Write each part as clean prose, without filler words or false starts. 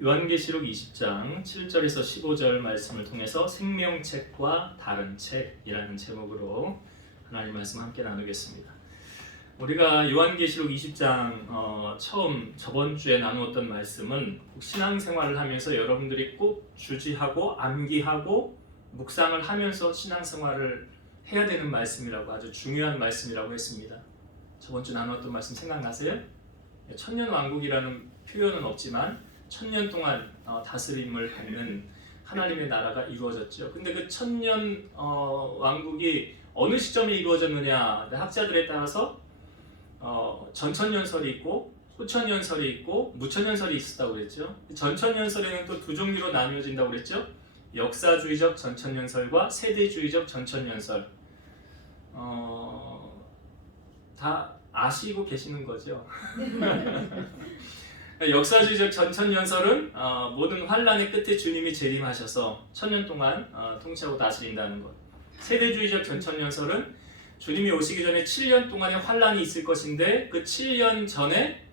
요한계시록 20장 7절에서 15절 말씀을 통해서 생명책과 다른 책이라는 제목으로 하나님 말씀 함께 나누겠습니다. 우리가 요한계시록 20장 처음 저번 주에 나누었던 말씀은 신앙생활을 하면서 여러분들이 꼭 주지하고 암기하고 묵상을 하면서 신앙생활을 해야 되는 말씀이라고, 아주 중요한 말씀이라고 했습니다. 저번 주 나누었던 말씀 생각나세요? 천년왕국이라는 표현은 없지만 천년 동안 다스림을 받는 하나님의 나라가 이루어졌죠. 근데 그 천년 왕국이 어느 시점에 이루어졌느냐, 학자들에 따라서 전천년설이 있고 후천년설이 있고 무천년설이 있었다고 그랬죠. 전천년설에는 또 두 종류로 나뉘어진다고 그랬죠. 역사주의적 전천년설과 세대주의적 전천년설. 다 아시고 계시는 거죠. 역사주의적 전천년설은 모든 환란의 끝에 주님이 재림하셔서 천년 동안 통치하고 다스린다는 것. 세대주의적 전천년설은 주님이 오시기 전에 7년 동안의 환란이 있을 것인데 그 7년 전에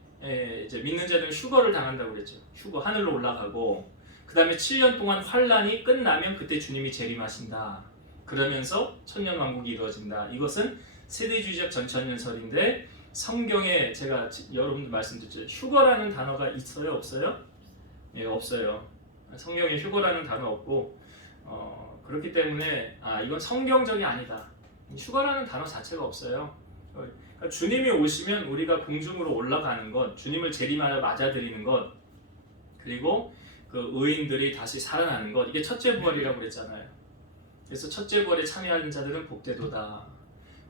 이제 믿는 자들은 휴거를 당한다고 그랬죠. 휴거, 하늘로 올라가고 그 다음에 7년 동안 환란이 끝나면 그때 주님이 재림하신다. 그러면서 천년왕국이 이루어진다. 이것은 세대주의적 전천년설인데 성경에 제가 여러분들 말씀드렸죠. 휴거라는 단어가 있어요? 없어요? 네, 없어요. 성경에 휴거라는 단어 없고 그렇기 때문에 이건 성경적이 아니다. 휴거라는 단어 자체가 없어요. 그러니까 주님이 오시면 우리가 공중으로 올라가는 것, 주님을 재림하여 맞아들이는 것, 그리고 그 의인들이 다시 살아나는 것, 이게 첫째 부활이라고 그랬잖아요. 그래서 첫째 부활에 참여하는 자들은 복되도다.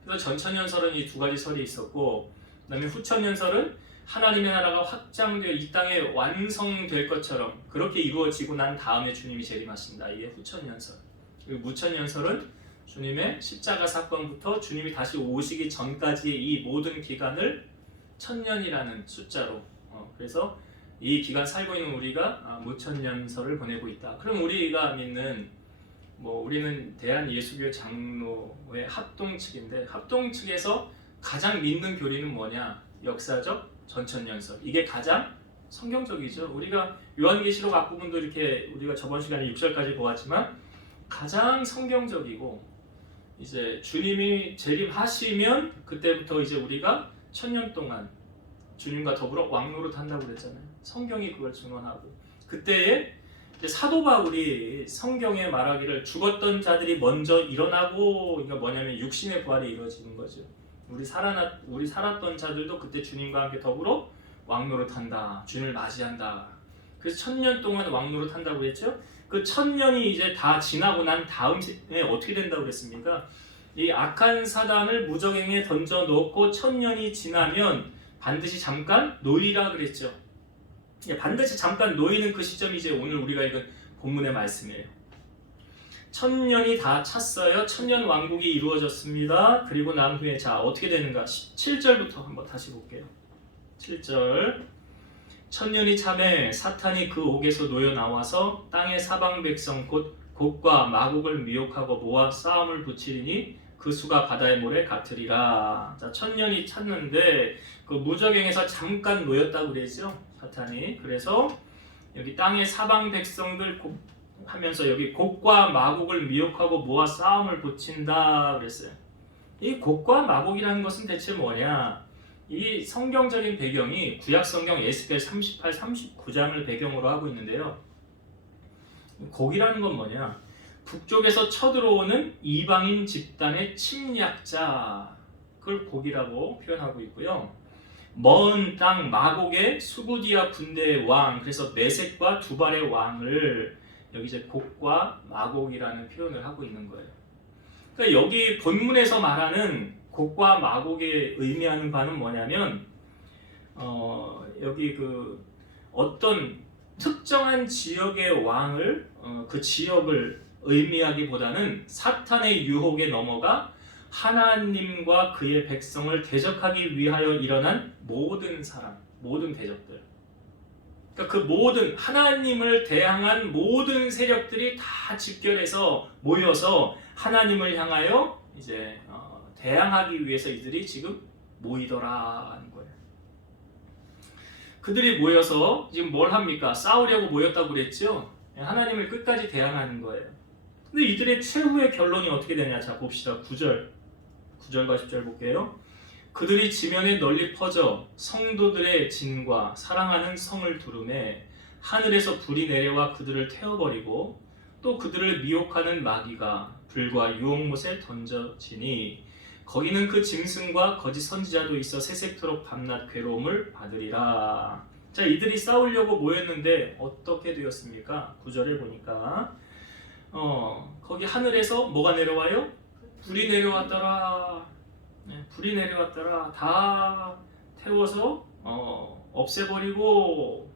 그래서 전천년설은 이 두 가지 설이 있었고, 그 다음에 후천년설은 하나님의 나라가 확장되어 이 땅에 완성될 것처럼 그렇게 이루어지고 난 다음에 주님이 재림하신다. 이게 후천년설. 그리고 무천년설은 주님의 십자가 사건부터 주님이 다시 오시기 전까지의 이 모든 기간을 천년이라는 숫자로, 그래서 이 기간 살고 있는 우리가 무천년설을 보내고 있다. 그럼 우리가 믿는, 우리는 대한예수교 장로의 합동 측인데, 합동 측에서 가장 믿는 교리는 뭐냐? 역사적 전천년설. 이게 가장 성경적이죠. 우리가 요한계시록 앞부분도 이렇게 우리가 저번 시간에 6절까지 보았지만 가장 성경적이고, 이제 주님이 재림하시면 그때부터 이제 우리가 천년 동안 주님과 더불어 왕노릇 한다고 그랬잖아요. 성경이 그걸 증언하고, 그때에 사도 바울이 성경에 말하기를 죽었던 자들이 먼저 일어나고, 그러니까 뭐냐면 육신의 부활이 이루어지는 거죠. 우리 살았던 자들도 그때 주님과 함께 더불어 왕노릇한다. 주님을 맞이한다. 그래서 천년 동안 왕노릇한다고 했죠. 그 천년이 이제 다 지나고 난 다음에 어떻게 된다고 그랬습니까? 이 악한 사단을 무저갱에 던져 놓고 천년이 지나면 반드시 잠깐 놓이라 그랬죠. 반드시 잠깐 놓이는 그 시점이 이제 오늘 우리가 읽은 본문의 말씀이에요. 천년이 다 찼어요. 천년 왕국이 이루어졌습니다. 그리고 난 후에 자 어떻게 되는가? 7절부터 한번 다시 볼게요. 7절. 천년이 참에 사탄이 그 옥에서 놓여 나와서 땅의 사방 백성 곧 곡과 마곡을 미혹하고 모아 싸움을 붙이리니 그 수가 바다의 모래 같으리라. 자, 천년이 찼는데 그 무저갱에서 잠깐 놓였다고 그러죠, 사탄이. 그래서 여기 땅의 사방 백성들 하면서 여기 곡과 마곡을 미혹하고 모아 싸움을 붙인다 그랬어요. 이 곡과 마곡이라는 것은 대체 뭐냐? 이 성경적인 배경이 구약성경 에스겔 38, 39장을 배경으로 하고 있는데요. 곡이라는 건 뭐냐? 북쪽에서 쳐들어오는 이방인 집단의 침략자, 그걸 곡이라고 표현하고 있고요. 먼 땅 마곡의 수구디아 군대의 왕, 그래서 메섹과 두발의 왕을 여기 이제 곡과 마곡이라는 표현을 하고 있는 거예요. 그러니까 여기 본문에서 말하는 곡과 마곡에 의미하는 바는 뭐냐면 여기 그 어떤 특정한 지역의 왕을 그 지역을 의미하기보다는 사탄의 유혹에 넘어가 하나님과 그의 백성을 대적하기 위하여 일어난 모든 사람, 모든 대적들. 그러니까 그 모든 하나님을 대항한 모든 세력들이 다 집결해서 모여서 하나님을 향하여 이제 대항하기 위해서 이들이 지금 모이더라 하는 거예요. 그들이 모여서 지금 뭘 합니까? 싸우려고 모였다고 그랬죠? 하나님을 끝까지 대항하는 거예요. 근데 이들의 최후의 결론이 어떻게 되냐? 자, 봅시다. 9절과 10절 볼게요. 그들이 지면에 널리 퍼져 성도들의 진과 사랑하는 성을 두르매 하늘에서 불이 내려와 그들을 태워버리고 또 그들을 미혹하는 마귀가 불과 유혹못에 던져지니 거기는 그 짐승과 거짓 선지자도 있어 새색토록 밤낮 괴로움을 받으리라. 자, 이들이 싸우려고 모였는데 어떻게 되었습니까? 9절에 보니까 거기 하늘에서 뭐가 내려와요? 불이 내려왔더라. 불이 내려왔더라. 다 태워서 없애버리고,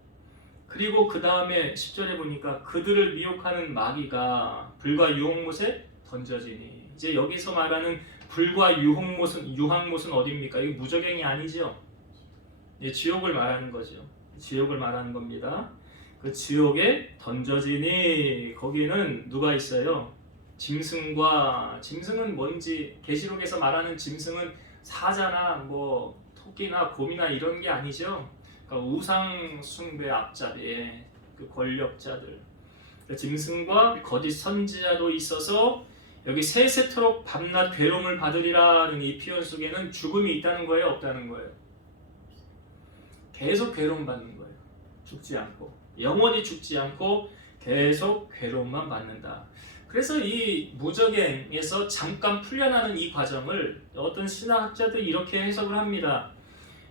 그리고 그 다음에 10절에 보니까 그들을 미혹하는 마귀가 불과 유혹못에 던져지니. 이제 여기서 말하는 불과 유황못은 어디입니까? 이게 무저갱이 아니죠? 지옥을 말하는 거죠. 지옥을 말하는 겁니다. 그 지옥에 던져지니 거기는 누가 있어요? 짐승은 뭔지, 계시록에서 말하는 짐승은 사자나 뭐 토끼나 곰이나 이런 게 아니죠. 그러니까 우상 숭배 앞잡이의 그 권력자들, 그러니까 짐승과 거짓 선지자도 있어서 여기 세세토록 밤낮 괴로움을 받으리라는 이 표현 속에는 죽음이 있다는 거예요, 없다는 거예요? 계속 괴로움 받는 거예요. 죽지 않고, 영원히 죽지 않고 계속 괴로움만 받는다. 그래서 이 무저갱에서 잠깐 풀려나는 이 과정을 어떤 신학자들이 이렇게 해석을 합니다.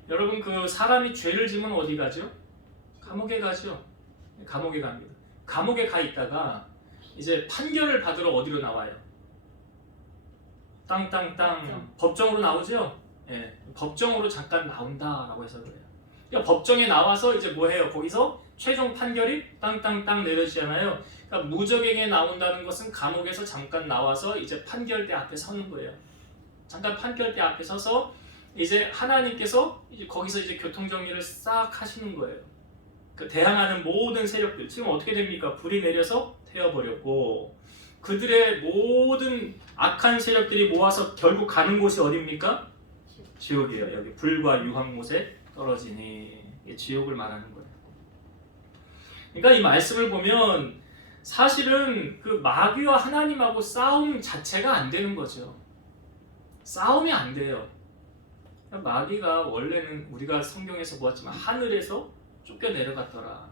여러분, 그 사람이 죄를 지면 어디 가죠? 감옥에 가죠. 감옥에 갑니다. 감옥에 가 있다가 이제 판결을 받으러 어디로 나와요? 땅 법정으로 나오죠. 예, 법정으로 잠깐 나온다라고 해서 그래요. 그러니까 법정에 나와서 이제 뭐 해요? 거기서 최종 판결이 땅 내려지잖아요. 그러니까 무저갱에 나온다는 것은 감옥에서 잠깐 나와서 이제 판결대 앞에 서는 거예요. 잠깐 판결대 앞에 서서 이제 하나님께서 이제 거기서 이제 교통정리를 싹 하시는 거예요. 그 대항하는 모든 세력들, 지금 어떻게 됩니까? 불이 내려서 태워버렸고, 그들의 모든 악한 세력들이 모아서 결국 가는 곳이 어디입니까? 지옥이에요. 여기 불과 유황못에 떨어지니, 지옥을 말하는 거예요. 그러니까 이 말씀을 보면 사실은 그 마귀와 하나님하고 싸움 자체가 안 되는 거죠. 싸움이 안 돼요. 마귀가 원래는 우리가 성경에서 보았지만 하늘에서 쫓겨 내려갔더라.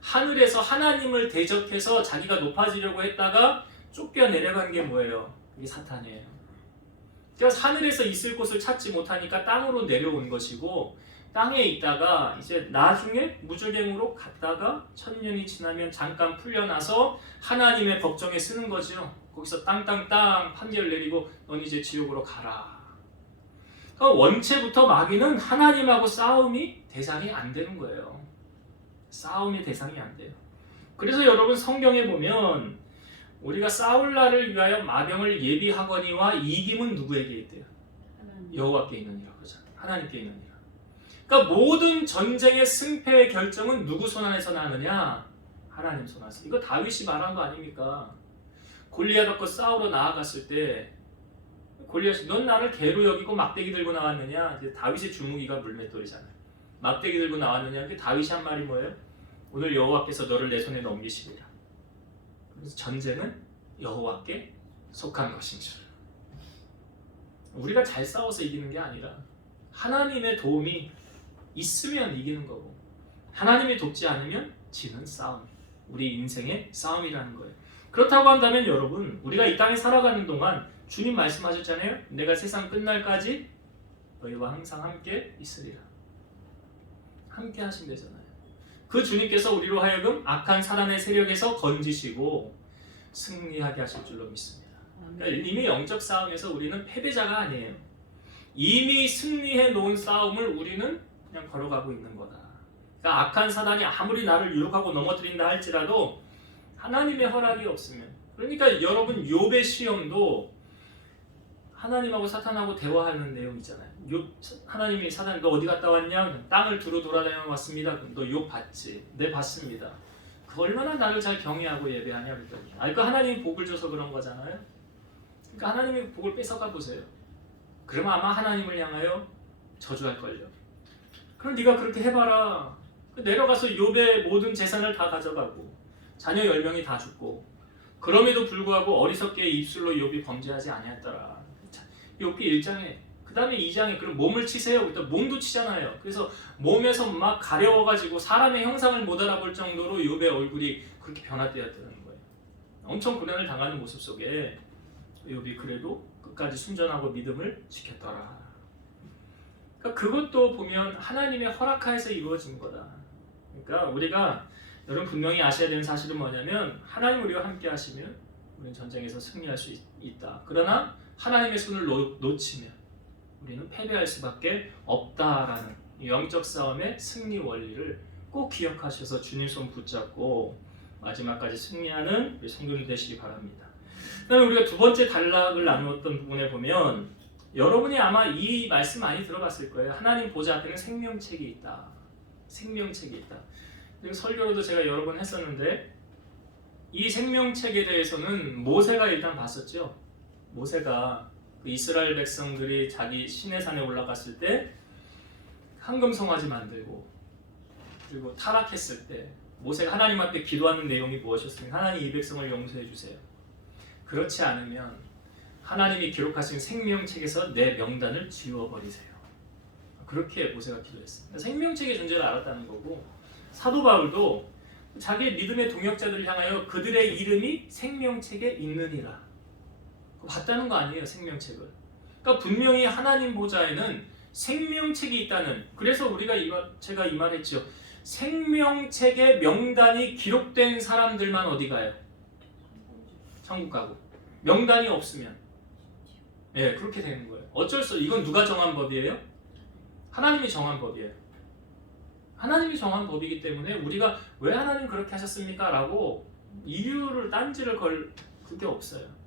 하늘에서 하나님을 대적해서 자기가 높아지려고 했다가 쫓겨 내려간 게 뭐예요? 이게 사탄이에요. 그래서 하늘에서 있을 곳을 찾지 못하니까 땅으로 내려온 것이고, 땅에 있다가 이제 나중에 무저갱으로 갔다가 1000년이 지나면 잠깐 풀려나서 하나님의 법정에 쓰는 거죠. 거기서 땅 판결 내리고 넌 이제 지옥으로 가라. 그러니까 원체부터 마귀는 하나님하고 싸움이 대상이 안 되는 거예요. 싸움이 대상이 안 돼요. 그래서 여러분, 성경에 보면 우리가 싸울 날을 위하여 마병을 예비하거니와 이김은 누구에게 있대요? 여호와께 있느니라 그러잖아요. 하나님께 있느니라. 그러니까 모든 전쟁의 승패의 결정은 누구 손 안에서 나느냐? 하나님 손 안에서. 이거 다윗이 말한 거 아닙니까? 골리앗과 싸우러 나아갔을 때 골리앗이 넌 나를 개로 여기고 막대기 들고 나왔느냐? 이제 다윗의 주무기가 물맷돌이잖아요. 막대기 들고 나왔느냐? 그 다윗이 한 말이 뭐예요? 오늘 여호와께서 너를 내 손에 넘기시리라. 그래서 전쟁은 여호와께 속한 것인 줄. 우리가 잘 싸워서 이기는 게 아니라 하나님의 도움이 있으면 이기는 거고, 하나님이 돕지 않으면 지는 싸움. 우리 인생의 싸움이라는 거예요. 그렇다고 한다면 여러분, 우리가 이 땅에 살아가는 동안 주님 말씀하셨잖아요. 내가 세상 끝날까지 너희와 항상 함께 있으리라. 함께 하신대잖아요. 그 주님께서 우리로 하여금 악한 사단의 세력에서 건지시고 승리하게 하실 줄로 믿습니다. 그러니까 이미 영적 싸움에서 우리는 패배자가 아니에요. 이미 승리해 놓은 싸움을 우리는 그냥 걸어가고 있는 거다. 그러니까 악한 사단이 아무리 나를 유혹하고 넘어뜨린다 할지라도 하나님의 허락이 없으면, 그러니까 여러분, 욥의 시험도 하나님하고 사탄하고 대화하는 내용이잖아요. 하나님이 사탄, 너 어디 갔다 왔냐? 땅을 두루 돌아다녀 왔습니다. 너 욥 봤지? 네, 봤습니다. 그 얼마나 나를 잘 경외하고 예배하냐 그랬더니, 그 하나님이 복을 줘서 그런 거잖아요. 그러니까 하나님의 복을 뺏어가 보세요. 그러면 아마 하나님을 향하여 저주할걸요. 그럼 네가 그렇게 해봐라. 내려가서 욥의 모든 재산을 다 가져가고 자녀 10명이 다 죽고 그럼에도 불구하고 어리석게 입술로 욥이 범죄하지 아니했더라. 욥기 1장에 그 다음에 2장에 그럼 몸을 치세요. 일단 몸도 치잖아요. 그래서 몸에서 막 가려워가지고 사람의 형상을 못 알아볼 정도로 욥의 얼굴이 그렇게 변화되었다는 거예요. 엄청 고난을 당하는 모습 속에 욥이 그래도 끝까지 순전하고 믿음을 지켰더라. 그러니까 그것도 보면 하나님의 허락하에서 이루어진 거다. 그러니까 우리가 여러분 분명히 아셔야 되는 사실은 뭐냐면 하나님 우리와 함께 하시면 우리는 전쟁에서 승리할 수 있다. 그러나 하나님의 손을 놓치면 우리는 패배할 수밖에 없다라는 영적 싸움의 승리 원리를 꼭 기억하셔서 주님 손 붙잡고 마지막까지 승리하는 우리 성도들 되시기 바랍니다. 그다음에 우리가 두 번째 단락을 나누었던 부분에 보면 여러분이 아마 이 말씀 많이 들어봤을 거예요. 하나님 보좌 앞에는 생명책이 있다. 생명책이 있다. 그리고 설교로도 제가 여러 번 했었는데 이 생명책에 대해서는 모세가 일단 봤었죠. 모세가 그 이스라엘 백성들이 자기 시내산에 올라갔을 때 황금 송아지 만들고 그리고 타락했을 때 모세가 하나님 앞에 기도하는 내용이 무엇이었습니까? 하나님 이 백성을 용서해 주세요. 그렇지 않으면 하나님이 기록하신 생명책에서 내 명단을 지워버리세요. 그렇게 모세가 기도했습니다. 생명책의 존재를 알았다는 거고 사도 바울도 자기 믿음의 동역자들을 향하여 그들의 이름이 생명책에 있느니라 봤다는 거 아니에요. 생명책을. 그러니까 분명히 하나님 보좌에는 생명책이 있다는, 그래서 제가 이 말 했죠. 생명책에 명단이 기록된 사람들만 어디 가요? 천국 가고. 명단이 없으면 그렇게 되는 거예요. 어쩔 수 없어요. 이건 누가 정한 법이에요? 하나님이 정한 법이에요. 하나님이 정한 법이기 때문에 우리가 왜 하나님 그렇게 하셨습니까? 라고 이유를 딴지를 걸 그게 없어요.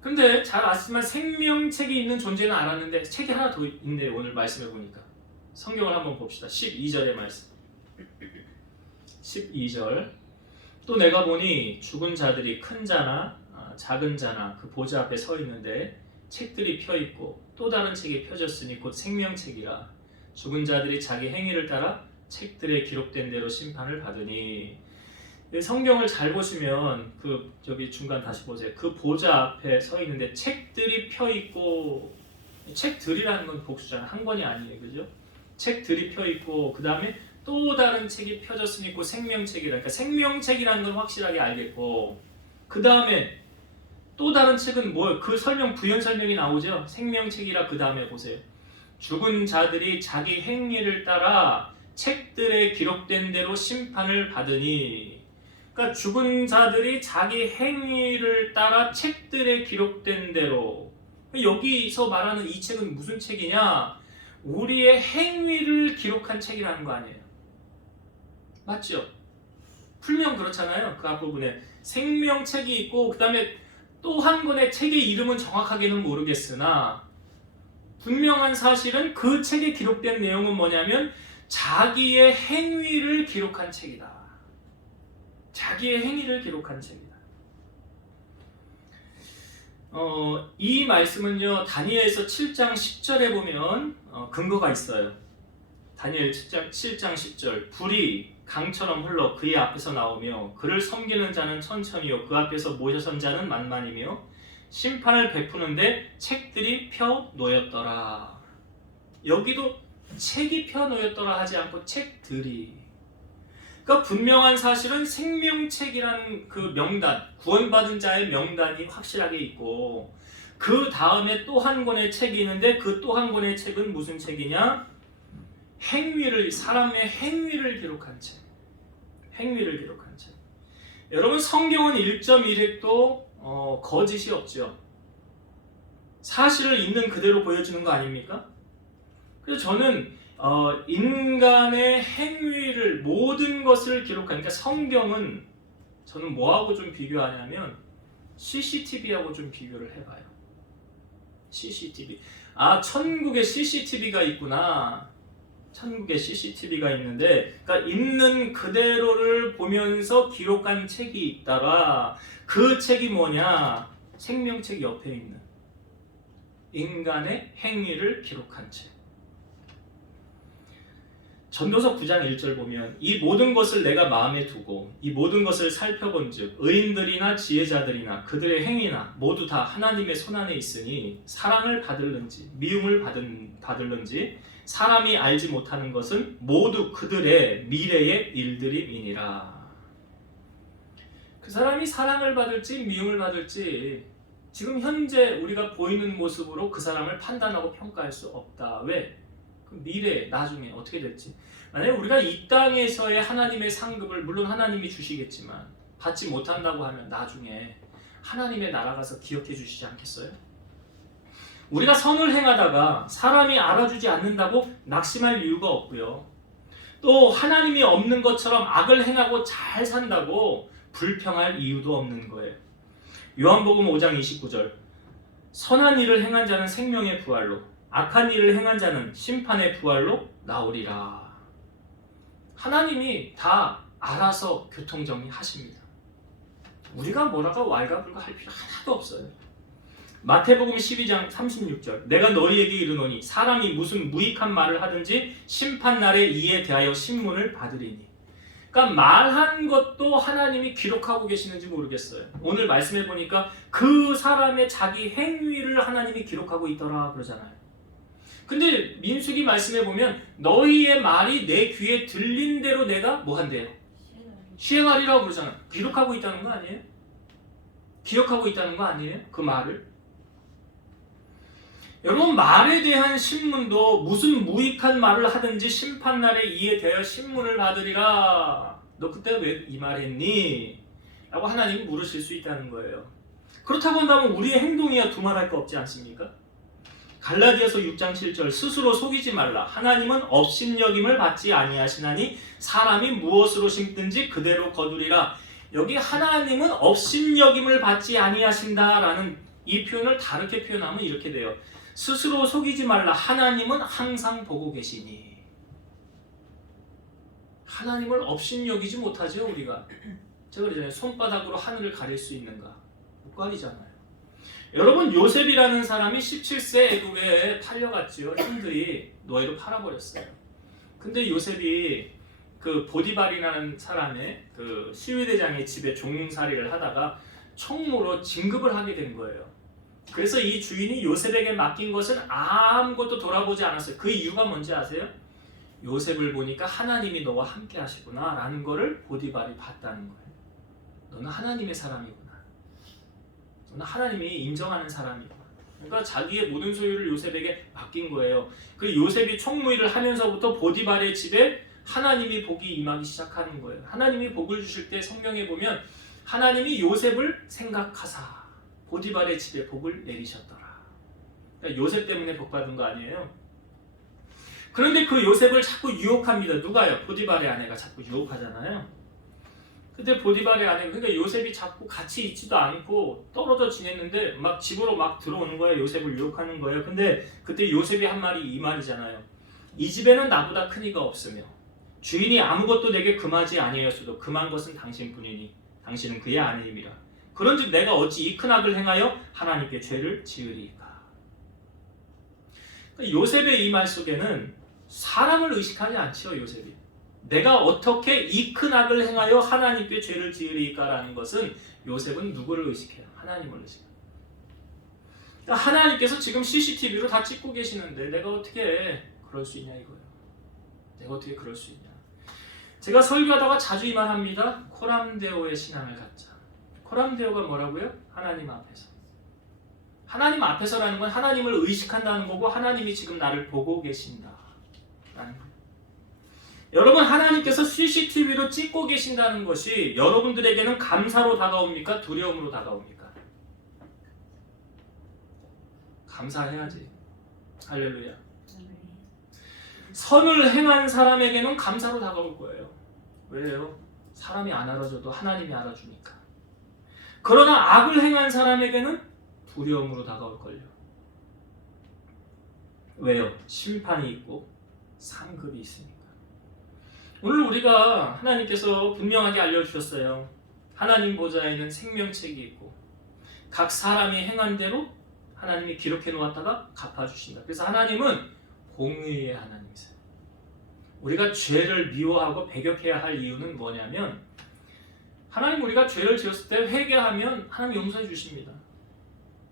근데 잘 아시지만 생명책이 있는 존재는 알았는데 책이 하나 더 있네요. 오늘 말씀해 보니까 성경을 한번 봅시다. 12절의 말씀 12절 또 내가 보니 죽은 자들이 큰 자나 작은 자나 그 보좌 앞에 서 있는데 책들이 펴있고 또 다른 책이 펴졌으니 곧 생명책이라 죽은 자들이 자기 행위를 따라 책들에 기록된 대로 심판을 받으니. 성경을 잘 보시면 저기 중간 다시 보세요. 그 보좌 앞에 서 있는데 책들이 펴 있고, 책들이라는 건 복수잖아요. 한 권이 아니에요, 그죠? 책들이 펴 있고 그 다음에 또 다른 책이 펴졌으니 곧 생명책이라. 그러니까 생명책이라는 건 확실하게 알겠고 그 다음에 또 다른 책은 뭐예요? 그 설명 부연 설명이 나오죠. 생명책이라. 그 다음에 보세요. 죽은 자들이 자기 행위를 따라 책들에 기록된 대로 심판을 받으니. 그러니까 죽은 자들이 자기 행위를 따라 책들에 기록된 대로. 여기서 말하는 이 책은 무슨 책이냐? 우리의 행위를 기록한 책이라는 거 아니에요. 맞죠? 풀면 그렇잖아요. 그 앞부분에 생명책이 있고 그 다음에 또 한 권의 책의 이름은 정확하게는 모르겠으나 분명한 사실은 그 책에 기록된 내용은 뭐냐면 자기의 행위를 기록한 책이다. 자기의 행위를 기록한 책이다. 이 말씀은요 다니엘서 7장 10절에 보면 근거가 있어요. 다니엘 7장 10절 불이 강처럼 흘러 그의 앞에서 나오며 그를 섬기는 자는 천천히요 그 앞에서 모셔 선 자는 만만이며 심판을 베푸는데 책들이 펴 놓였더라. 여기도 책이 펴 놓였더라 하지 않고 책들이. 그러니까 분명한 사실은 생명책이라는 그 명단, 구원받은 자의 명단이 확실하게 있고 그 다음에 또 한 권의 책이 있는데 그 또 한 권의 책은 무슨 책이냐? 사람의 행위를 기록한 책. 행위를 기록한 책. 여러분 성경은 1.1획도 거짓이 없죠. 사실을 있는 그대로 보여주는 거 아닙니까? 그래서 저는 인간의 행위를 모든 것을 기록하니까 성경은 저는 뭐하고 좀 비교하냐면 CCTV하고 좀 비교를 해봐요. CCTV. 천국에 CCTV가 있구나. 천국에 CCTV가 있는데, 그러니까 있는 그대로를 보면서 기록한 책이 있더라. 그 책이 뭐냐? 생명책 옆에 있는 인간의 행위를 기록한 책. 전도서 9장 1절 보면 이 모든 것을 내가 마음에 두고 이 모든 것을 살펴본즉 의인들이나 지혜자들이나 그들의 행위나 모두 다 하나님의 손안에 있으니 사랑을 받을는지 미움을 받을는지 사람이 알지 못하는 것은 모두 그들의 미래의 일들임이니라. 그 사람이 사랑을 받을지 미움을 받을지 지금 현재 우리가 보이는 모습으로 그 사람을 판단하고 평가할 수 없다. 왜? 그 미래 나중에 어떻게 될지, 만약에 우리가 이 땅에서의 하나님의 상급을 물론 하나님이 주시겠지만 받지 못한다고 하면 나중에 하나님의 나라 가서 기억해 주시지 않겠어요? 우리가 선을 행하다가 사람이 알아주지 않는다고 낙심할 이유가 없고요. 또 하나님이 없는 것처럼 악을 행하고 잘 산다고 불평할 이유도 없는 거예요. 요한복음 5장 29절 선한 일을 행한 자는 생명의 부활로 악한 일을 행한 자는 심판의 부활로 나오리라. 하나님이 다 알아서 교통정리하십니다. 우리가 뭐라고 왈가불가 할 필요 하나도 없어요. 마태복음 12장 36절 내가 너희에게 이르노니 사람이 무슨 무익한 말을 하든지 심판날에 이에 대하여 신문을 받으리니. 그러니까 말한 것도 하나님이 기록하고 계시는지 모르겠어요. 오늘 말씀해 보니까 그 사람의 자기 행위를 하나님이 기록하고 있더라 그러잖아요. 근데 민수기 말씀해 보면 너희의 말이 내 귀에 들린 대로 내가 뭐 한대요? 시행하리라고 그러잖아요. 기록하고 있다는 거 아니에요? 기억하고 있다는 거 아니에요? 그 말을. 여러분 말에 대한 신문도 무슨 무익한 말을 하든지 심판날에 이에 대하여 신문을 받으리라. 너 그때 왜 이 말 했니? 라고 하나님이 물으실 수 있다는 거예요. 그렇다고 한다면 우리의 행동이야 두말할 거 없지 않습니까? 갈라디아서 6장 7절 스스로 속이지 말라. 하나님은 업신여김을 받지 아니하시나니 사람이 무엇으로 심든지 그대로 거두리라. 여기 하나님은 업신여김을 받지 아니하신다라는 이 표현을 다르게 표현하면 이렇게 돼요. 스스로 속이지 말라. 하나님은 항상 보고 계시니. 하나님을 업신여기지 못하죠 우리가. 제가 그러잖아요. 손바닥으로 하늘을 가릴 수 있는가? 못 가리잖아요. 여러분 요셉이라는 사람이 17세 애국에 팔려갔지요. 형들이 노예로 팔아버렸어요. 근데 요셉이 그 보디발이라는 사람의 그 시위대장의 집에 종살이를 하다가 총무로 진급을 하게 된 거예요. 그래서 이 주인이 요셉에게 맡긴 것은 아무것도 돌아보지 않았어요. 그 이유가 뭔지 아세요? 요셉을 보니까 하나님이 너와 함께 하시구나 라는 거를 보디발이 봤다는 거예요. 너는 하나님의 사람이구나. 너는 하나님이 인정하는 사람이구나. 그러니까 자기의 모든 소유를 요셉에게 맡긴 거예요. 그 요셉이 총무일을 하면서부터 보디발의 집에 하나님이 복이 임하기 시작하는 거예요. 하나님이 복을 주실 때 성경에 보면 하나님이 요셉을 생각하사 보디발의 집에 복을 내리셨더라. 그러니까 요셉 때문에 복 받은 거 아니에요. 그런데 그 요셉을 자꾸 유혹합니다. 누가요? 보디발의 아내가 자꾸 유혹하잖아요. 근데 보디발의 아내, 그러니까 요셉이 자꾸 같이 있지도 않고 떨어져 지냈는데 막 집으로 막 들어오는 거예요. 요셉을 유혹하는 거예요. 근데 그때 요셉이 한 말이 이 말이잖아요. 이 집에는 나보다 큰 이가 없으며 주인이 아무것도 내게 금하지 아니하였어도 금한 것은 당신뿐이니 당신은 그의 아내임이라. 그런즉 내가 어찌 이 큰 악을 행하여 하나님께 죄를 지으리까. 그러니까 요셉의 이 말 속에는 사람을 의식하지 않지요. 요셉이 내가 어떻게 이 큰 악을 행하여 하나님께 죄를 지으리까라는 것은 요셉은 누구를 의식해요? 하나님을 의식해요. 그러니까 하나님께서 지금 CCTV로 다 찍고 계시는데 내가 어떻게 그럴 수 있냐 이거예요. 내가 어떻게 그럴 수 있냐. 제가 설교하다가 자주 이 말 합니다. 코람데오의 신앙을 갖자. 코람데오가 뭐라고요? 하나님 앞에서. 하나님 앞에서라는 건 하나님을 의식한다는 거고 하나님이 지금 나를 보고 계신다라는 거예요. 여러분 하나님께서 CCTV로 찍고 계신다는 것이 여러분들에게는 감사로 다가옵니까? 두려움으로 다가옵니까? 감사해야지. 할렐루야. 선을 행한 사람에게는 감사로 다가올 거예요. 왜요? 사람이 안 알아줘도 하나님이 알아주니까. 그러나 악을 행한 사람에게는 두려움으로 다가올걸요. 왜요? 심판이 있고 상급이 있으니까. 오늘 우리가 하나님께서 분명하게 알려주셨어요. 하나님 보좌에는 생명책이 있고 각 사람이 행한 대로 하나님이 기록해 놓았다가 갚아주신다. 그래서 하나님은 공의의 하나님이세요. 우리가 죄를 미워하고 배격해야 할 이유는 뭐냐면 하나님 우리가 죄를 지었을 때 회개하면 하나님 용서해 주십니다.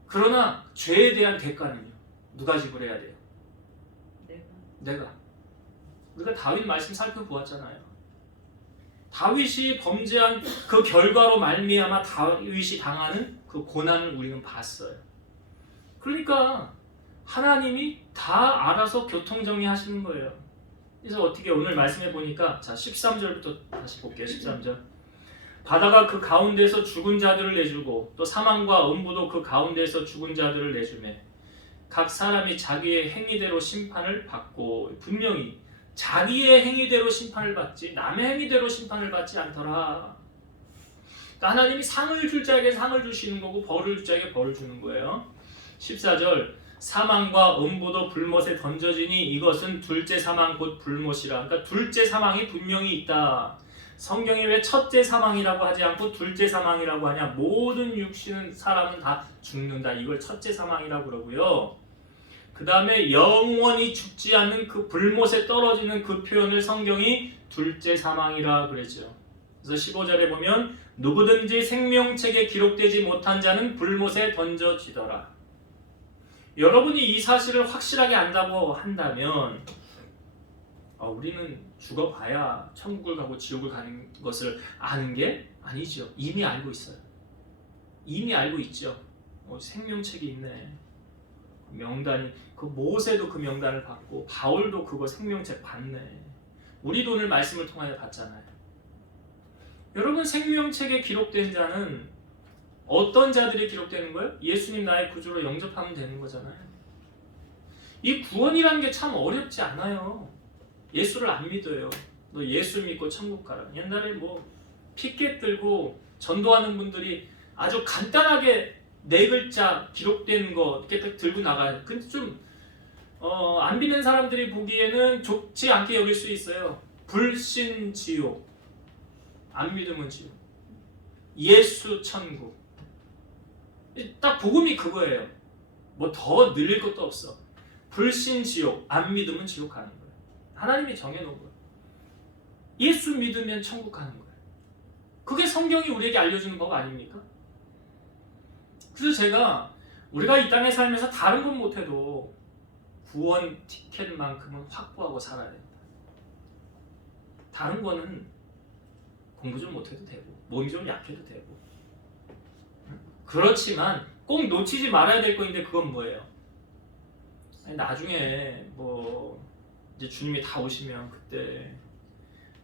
그러나 죄에 대한 대가는요. 누가 지불해야 돼요? 내가. 우리가 다윗 말씀 살펴보았잖아요. 다윗이 범죄한 그 결과로 말미암아 다윗이 당하는 그 고난을 우리는 봤어요. 그러니까 하나님이 다 알아서 교통정리하시는 거예요. 그래서 어떻게 오늘 말씀해 보니까 자 13절부터 다시 볼게요. 13절. 바다가 그 가운데서 죽은 자들을 내주고 또 사망과 음부도 그 가운데서 죽은 자들을 내주매 각 사람이 자기의 행위대로 심판을 받고 분명히 자기의 행위대로 심판을 받지 남의 행위대로 심판을 받지 않더라. 그러니까 하나님이 상을 줄 자에게 상을 주시는 거고 벌을 줄 자에게 벌을 주는 거예요. 14절 사망과 음부도 불못에 던져지니 이것은 둘째 사망 곧 불못이라. 그러니까 둘째 사망이 분명히 있다. 성경에 왜 첫째 사망이라고 하지 않고 둘째 사망이라고 하냐. 모든 육신은 사람은 다 죽는다. 이걸 첫째 사망이라고 그러고요. 그 다음에 영원히 죽지 않는 그 불못에 떨어지는 그 표현을 성경이 둘째 사망이라 그랬죠. 그래서 15절에 보면 누구든지 생명책에 기록되지 못한 자는 불못에 던져지더라. 여러분이 이 사실을 확실하게 안다고 한다면 우리는 죽어봐야 천국을 가고 지옥을 가는 것을 아는 게 아니죠. 이미 알고 있어요. 이미 알고 있죠. 생명책이 있네. 명단이 그 모세도 그 명단을 받고 바울도 그거 생명책 받네. 우리도 오늘 말씀을 통하여 받잖아요. 여러분 생명책에 기록된 자는 어떤 자들이 기록되는 거예요? 예수님 나의 구주로 영접하면 되는 거잖아요. 이 구원이라는 게 참 어렵지 않아요. 예수를 안 믿어요. 너 예수 믿고 천국 가라. 옛날에 뭐 피켓 들고 전도하는 분들이 아주 간단하게 4글자 기록된 거 이렇게 딱 들고 나가요. 근데 좀 안 믿는 사람들이 보기에는 좋지 않게 여길 수 있어요. 불신 지옥, 안 믿으면 지옥, 예수 천국. 딱 복음이 그거예요. 뭐 더 늘릴 것도 없어. 불신 지옥, 안 믿으면 지옥 가는 거예요. 하나님이 정해놓은 거예요. 예수 믿으면 천국 가는 거예요. 그게 성경이 우리에게 알려주는 법 아닙니까? 그래서 제가 우리가 이 땅에 살면서 다른 건 못해도 구원 티켓만큼은 확보하고 살아야 된다. 다른 거는 공부 좀 못해도 되고 몸이 좀 약해도 되고 그렇지만 꼭 놓치지 말아야 될 거인데 그건 뭐예요? 나중에 뭐 이제 주님이 다 오시면 그때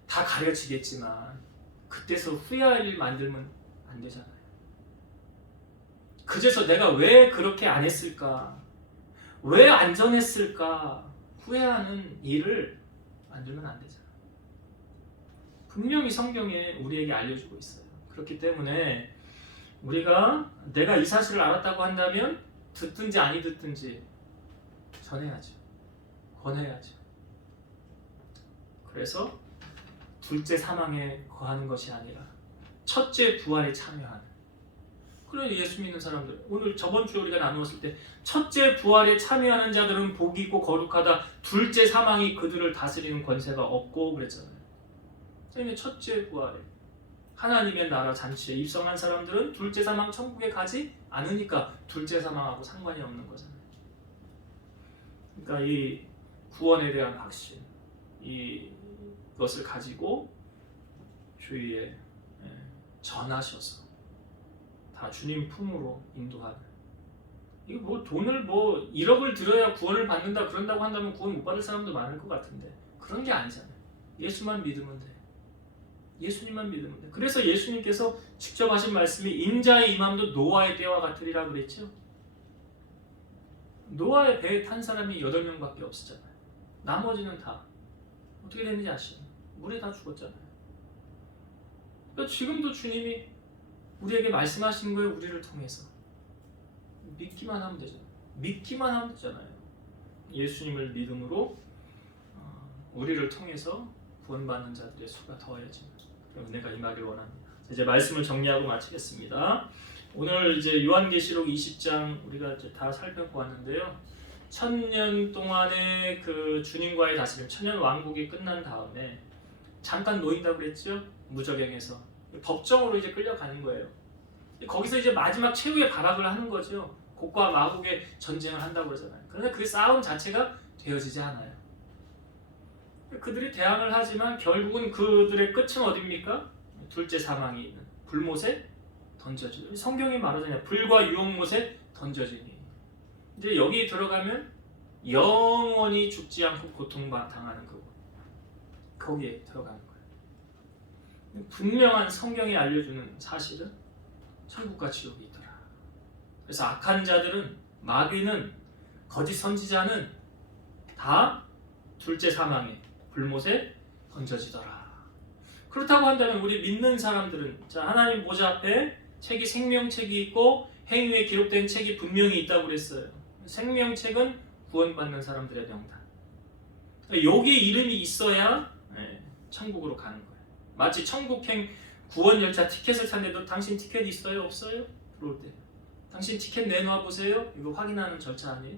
다 가르치겠지만 그때서 후회할 일 만들면 안 되잖아요. 그제서 내가 왜 그렇게 안 했을까? 왜 안 전했을까? 후회하는 일을 만들면 안 되잖아요. 분명히 성경에 우리에게 알려주고 있어요. 그렇기 때문에 우리가 내가 이 사실을 알았다고 한다면 듣든지 아니 듣든지 전해야죠. 권해야죠. 그래서 둘째 사망에 거하는 것이 아니라 첫째 부활에 참여하는. 그래 예수 믿는 사람들 오늘 저번 주에 우리가 나누었을 때 첫째 부활에 참여하는 자들은 복이 있고 거룩하다. 둘째 사망이 그들을 다스리는 권세가 없고 그랬잖아요. 그러면 첫째 부활에 하나님의 나라 잔치에 입성한 사람들은 둘째 사망 천국에 가지 않으니까 둘째 사망하고 상관이 없는 거잖아요. 그러니까 이 구원에 대한 확신 이것을 가지고 주위에 전하셔서 다 주님 품으로 인도하는. 이거 뭐 돈을 뭐 1억을 들여야 구원을 받는다 그런다고 한다면 구원 못 받을 사람도 많을 것 같은데 그런 게 아니잖아요. 예수만 믿으면 돼. 예수님만 믿으면 돼. 그래서 예수님께서 직접 하신 말씀이 인자의 임함도 노아의 때와 같으리라 그랬죠. 노아의 배에 탄 사람이 8명밖에 없었잖아요. 나머지는 다 어떻게 됐는지 아시죠? 물에 다 죽었잖아요. 그러니까 지금도 주님이 우리에게 말씀하신 거예요. 우리를 통해서 믿기만 하면 되잖아요. 믿기만 하면 되잖아요. 예수님을 믿음으로 우리를 통해서 구원받는 자들의 수가 더해지는 은혜가 임하길 원합니다. 이제 말씀을 정리하고 마치겠습니다. 오늘 이제 요한계시록 20장 우리가 이제 다 살펴보았는데요. 천년 동안의 그 주님과의 다스림, 천년 왕국이 끝난 다음에 잠깐 놓인다고 그랬죠? 무저갱에서 법정으로 이제 끌려가는 거예요. 거기서 이제 마지막 최후의 발악을 하는 거죠. 곡과 마곡의 전쟁을 한다고 그러잖아요. 그런데 그 싸움 자체가 되어지지 않아요. 그들이 대항을 하지만 결국은 그들의 끝은 어디입니까? 둘째 사망이 있는 불못에 던져지죠. 성경이 말하잖아요. 불과 유혹못에 던져지니. 이제 여기 들어가면 영원히 죽지 않고 고통당하는 그곳. 거기에 들어가는 거예요. 분명한 성경이 알려주는 사실은 천국과 지옥이 있더라. 그래서 악한 자들은, 마귀는, 거짓 선지자는 다 둘째 사망에 불못에 던져지더라. 그렇다고 한다면 우리 믿는 사람들은, 자, 하나님 보좌 앞에 책이 생명책이 있고 행위에 기록된 책이 분명히 있다고 그랬어요. 생명책은 구원받는 사람들의 명단. 여기 이름이 있어야 천국으로 가는 거예요. 마치 천국행 구원 열차 티켓을 탔는데도 당신 티켓 있어요? 없어요? 들어올 때 당신 티켓 내놔 보세요. 이거 확인하는 절차 아니에요?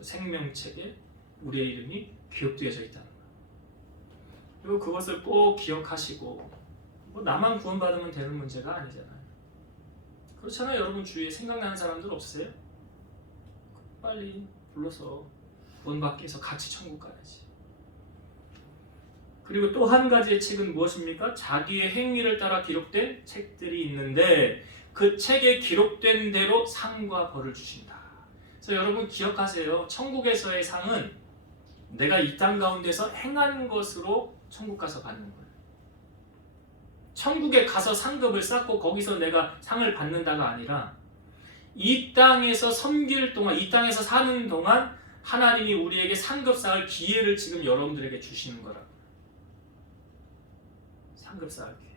생명책에 우리의 이름이 기록되어져 있다는 거예요. 그리고 그것을 꼭 기억하시고, 뭐 나만 구원받으면 되는 문제가 아니잖아요. 그렇잖아요. 여러분 주위에 생각나는 사람들 없으세요? 빨리 불러서 구원받기 위해서 같이 천국 가야지. 그리고 또 한 가지의 책은 무엇입니까? 자기의 행위를 따라 기록된 책들이 있는데 그 책에 기록된 대로 상과 벌을 주신다. 그래서 여러분 기억하세요. 천국에서의 상은 내가 이 땅 가운데서 행한 것으로 천국 가서 받는 거예요. 천국에 가서 상급을 쌓고 거기서 내가 상을 받는다가 아니라 이 땅에서 섬길 동안, 이 땅에서 사는 동안 하나님이 우리에게 상급 쌓을 기회를 지금 여러분들에게 주시는 거라고. 상급 쌓을 기회.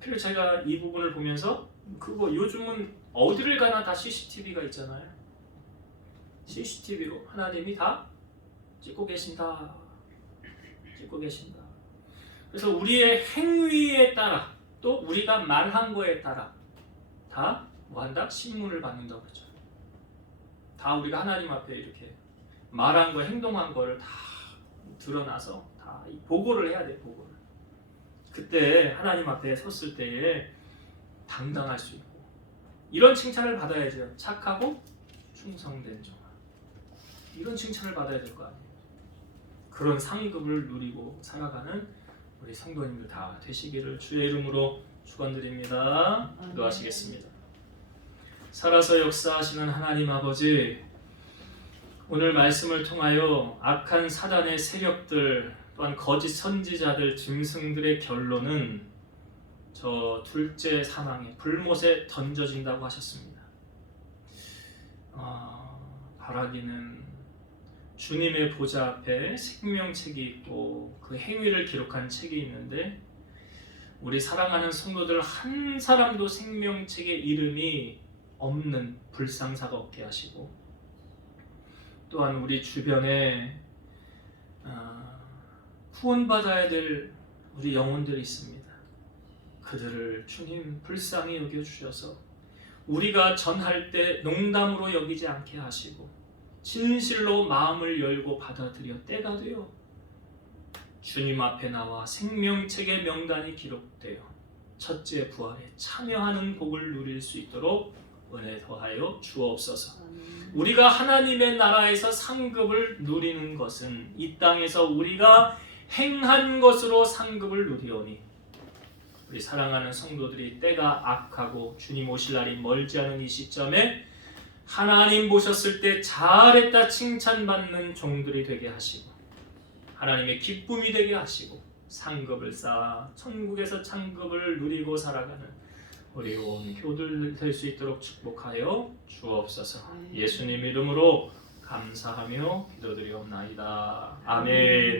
그리고 제가 이 부분을 보면서 그거 요즘은 어디를 가나 다 CCTV가 있잖아요. CCTV로 하나님이 다 찍고 계신다. 찍고 계신다. 그래서 우리의 행위에 따라 또 우리가 말한 거에 따라 다 뭐한다? 신문을 받는다고 그러죠. 다 우리가 하나님 앞에 이렇게 말한 거, 행동한 거를 다 드러나서 다 보고를 해야 돼, 보고를. 그때 하나님 앞에 섰을 때에 당당할 수 있고 이런 칭찬을 받아야죠. 착하고 충성된 종아. 이런 칭찬을 받아야 될 거 아니에요. 그런 상급을 누리고 살아가는 우리 성도님들 다 되시기를 주의 이름으로 축원드립니다. 기도하시겠습니다. 살아서 역사하시는 하나님 아버지, 오늘 말씀을 통하여 악한 사단의 세력들 또한 거짓 선지자들 짐승들의 결론은 저 둘째 사망에 불못에 던져진다고 하셨습니다. 바라기는 주님의 보좌 앞에 생명책이 있고 그 행위를 기록한 책이 있는데 우리 사랑하는 성도들 한 사람도 생명책에 이름이 없는 불상사가 없게 하시고 또한 우리 주변에 구원받아야 될 우리 영혼들이 있습니다. 그들을 주님 불쌍히 여겨주셔서 우리가 전할 때 농담으로 여기지 않게 하시고 진실로 마음을 열고 받아들여 때가 되어 주님 앞에 나와 생명책의 명단이 기록되어 첫째 부활에 참여하는 복을 누릴 수 있도록 은혜 더하여 주옵소서. 우리가 하나님의 나라에서 상급을 누리는 것은 이 땅에서 우리가 행한 것으로 상급을 누리오니 우리 사랑하는 성도들이 때가 악하고 주님 오실 날이 멀지 않은 이 시점에 하나님 보셨을 때 잘했다 칭찬받는 종들이 되게 하시고 하나님의 기쁨이 되게 하시고 상급을 쌓아 천국에서 상급을 누리고 살아가는 우리 온 교들 될 수 있도록 축복하여 주옵소서. 예수님 이름으로 감사하며 기도드리옵나이다. 아멘.